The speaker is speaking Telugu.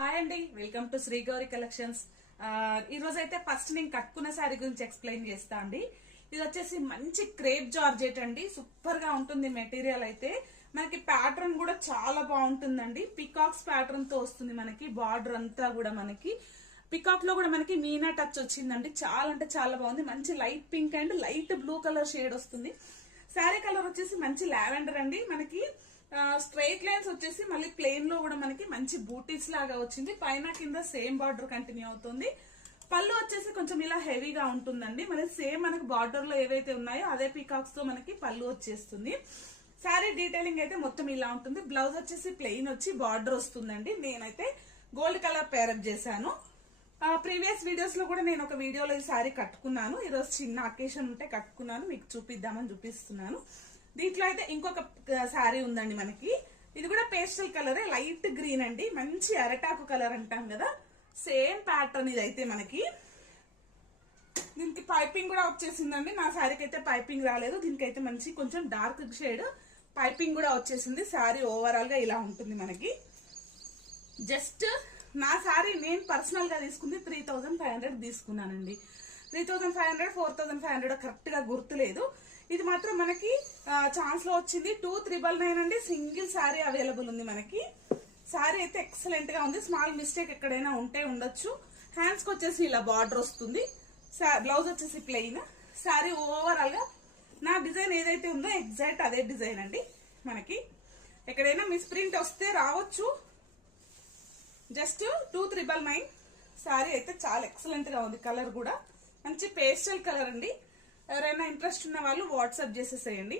హాయ్ అండి, welcome to Sri Gauri collections. ఈ రోజు అయితే ఫస్ట్ నేను కట్టుకున్న శారీ గురించి ఎక్స్ప్లెయిన్ చేస్తా అండి. ఇది వచ్చేసి మంచి క్రేప్ జార్జెట్ అండి. సూపర్ గా ఉంటుంది మెటీరియల్ అయితే. మనకి ప్యాటర్న్ కూడా చాలా బాగుంటుందండి. పికాక్స్ ప్యాటర్న్ తో వస్తుంది మనకి. బార్డర్ అంతా కూడా మనకి పికాక్ లో కూడా మనకి మీనా టచ్ వచ్చిందండి. చాలా అంటే చాలా బాగుంది. మంచి light pink and light blue colour shade వస్తుంది. శారీ కలర్ వచ్చేసి మంచి లావెండర్ అండి. మనకి స్ట్రైట్ లైన్స్ వచ్చేసి మళ్ళీ ప్లెయిన్ లో కూడా మనకి మంచి బూటీస్ లాగా వచ్చింది. పైన కింద సేమ్ బార్డర్ కంటిన్యూ అవుతుంది. పళ్ళు వచ్చేసి కొంచెం ఇలా హెవీగా ఉంటుందండి. మరి సేమ్ మనకి బార్డర్ లో ఏవైతే ఉన్నాయో అదే పీకాక్స్ తో మనకి పళ్ళు వచ్చేస్తుంది. శారీ డీటెయిలింగ్ అయితే మొత్తం ఇలా ఉంటుంది. బ్లౌజ్ వచ్చేసి ప్లెయిన్ వచ్చి బార్డర్ వస్తుందండి. నేనైతే గోల్డ్ కలర్ పేరప్ చేశాను. ప్రీవియస్ వీడియోస్ లో కూడా నేను ఒక వీడియోలో ఈ శారీ కట్టుకున్నాను. ఈరోజు చిన్న అకేషన్ ఉంటే కట్టుకున్నాను, మీకు చూపిద్దామని చూపిస్తున్నాను. దీంట్లో అయితే ఇంకొక శారీ ఉందండి మనకి. ఇది కూడా పేస్టల్ కలరే, లైట్ గ్రీన్ అండి. మంచి అరటాకు కలర్ అంటాం కదా, సేమ్ ప్యాటర్న్ ఇది అయితే మనకి. దీనికి పైపింగ్ కూడా వచ్చేసిందండి. నా శారీకి అయితే పైపింగ్ రాలేదు. దీనికైతే మంచి కొంచెం డార్క్ షేడ్ పైపింగ్ కూడా వచ్చేసింది. శారీ ఓవరాల్ గా ఇలా ఉంటుంది మనకి. జస్ట్ నా శారీ నేను పర్సనల్ గా తీసుకుంది 3500 తీసుకున్నానండి. 3500 4500 కరెక్ట్ గా గుర్తులేదు. ఇది మాత్రం మనకి ఛాన్స్ లో వచ్చింది. 2999 అండి. సింగిల్ శారీ అవైలబుల్ ఉంది మనకి. శారీ అయితే ఎక్సలెంట్ గా ఉంది. స్మాల్ మిస్టేక్ ఎక్కడైనా ఉంటే ఉండొచ్చు. హ్యాండ్స్ కి వచ్చేసి ఇలా బార్డర్ వస్తుంది. బ్లౌజ్ వచ్చేసి ప్లెయిన్. శారీ ఓవరాల్ గా నా డిజైన్ ఏదైతే ఉందో ఎగ్జాక్ట్ అదే డిజైన్ అండి మనకి. ఎక్కడైనా మిస్ప్రింట్ వస్తే రావచ్చు. జస్ట్ 2999. శారీ అయితే చాలా ఎక్సలెంట్ గా ఉంది. కలర్ కూడా మంచి పేస్టల్ కలర్ అండి. ఎవరైనా ఇంట్రెస్ట్ ఉన్న వాళ్ళు వాట్సాప్ చేసేసేయండి.